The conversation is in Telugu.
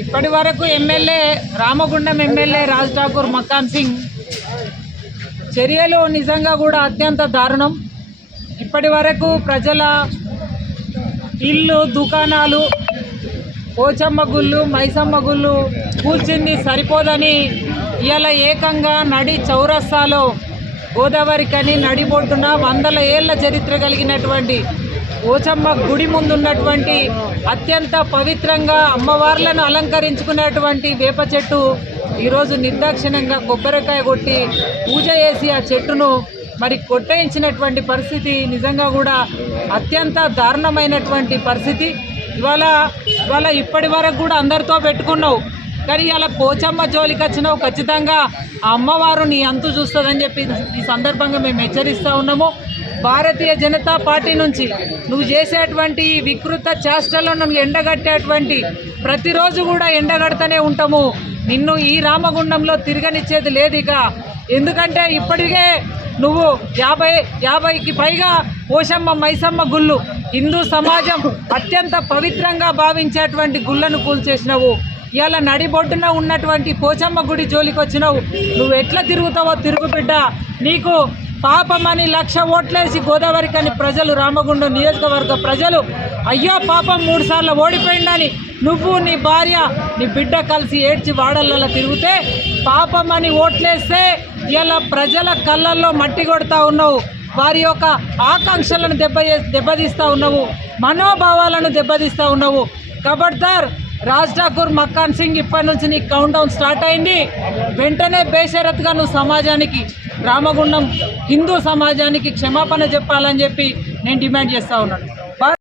ఇప్పటి వరకు ఎమ్మెల్యే రామగుండం ఎమ్మెల్యే రాజ్ ఠాకూర్ మకాన్ సింగ్ చర్యలు నిజంగా కూడా అత్యంత దారుణం. ఇప్పటి వరకు ప్రజల ఇల్లు, దుకాణాలు, పోచమ్మ గుళ్ళు, మైసమ్మ గుళ్ళు కూల్చింది సరిపోదని ఇవాళ ఏకంగా నడి చౌరస్తాలో గోదావరికని నడిబొడ్డున 100 ఏళ్ల చరిత్ర కలిగినటువంటి పోచమ్మ గుడి ముందున్నటువంటి అత్యంత పవిత్రంగా అమ్మవార్లను అలంకరించుకునేటువంటి వేప చెట్టు ఈరోజు నిర్దాక్షిణ్యంగా కొబ్బరికాయ కొట్టి పూజ చేసి ఆ చెట్టును మరి కొట్టేయించినటువంటి పరిస్థితి నిజంగా కూడా అత్యంత దారుణమైనటువంటి పరిస్థితి. ఇవాళ ఇప్పటి వరకు కూడా అందరితో పెట్టుకున్నావు, కానీ ఇలా పోచమ్మ జోలికి వచ్చినావు, ఖచ్చితంగా ఆ అమ్మవారు నీ అంతు చూస్తుందని చెప్పి ఈ సందర్భంగా మేము హెచ్చరిస్తూ ఉన్నాము. భారతీయ జనతా పార్టీ నుంచి నువ్వు చేసేటువంటి వికృత చేష్టలను ఎండగట్టేటువంటి ప్రతిరోజు కూడా ఎండగడతనే ఉంటాము. నిన్ను ఈ రామగుండంలో తిరగనిచ్చేది లేదు ఇక. ఎందుకంటే ఇప్పటికే నువ్వు 50కి పైగా పోషమ్మ మైసమ్మ గుళ్ళు, హిందూ సమాజం అత్యంత పవిత్రంగా భావించేటువంటి గుళ్ళను కూల్చేసినావు. ఇవాళ నడిబొడ్డున ఉన్నటువంటి పోచమ్మ గుడి జోలికి వచ్చినావు. నువ్వు ఎట్లా తిరుగుతావో తిరుగు బిడ్డ. నీకు పాపమని 1,00,000 ఓట్లేసి గోదావరికని ప్రజలు, రామగుండం నియోజకవర్గ ప్రజలు అయ్యో పాపం 3 సార్లు ఓడిపోయిందని నువ్వు, నీ భార్య, నీ బిడ్డ కలిసి ఏడ్చి వాడలలో తిరిగితే పాపమని ఓట్లేస్తే ఇలా ప్రజల కళ్ళల్లో మట్టి కొడతా ఉన్నావు. వారి యొక్క ఆకాంక్షలను దెబ్బతీస్తూ ఉన్నావు, మనోభావాలను దెబ్బతీస్తూ ఉన్నావు. ఖబర్దార్ రాజ్ ఠాకూర్ మకాన్ సింగ్, ఇప్పటి నుంచి నీ కౌంట్ డౌన్ స్టార్ట్ అయింది. వెంటనే బేషరత్గా నువ్వు సమాజానికి, రామగుండం హిందూ సమాజానికి క్షమాపణ చెప్పాలని చెప్పి నేను డిమాండ్ చేస్తూ ఉన్నాను.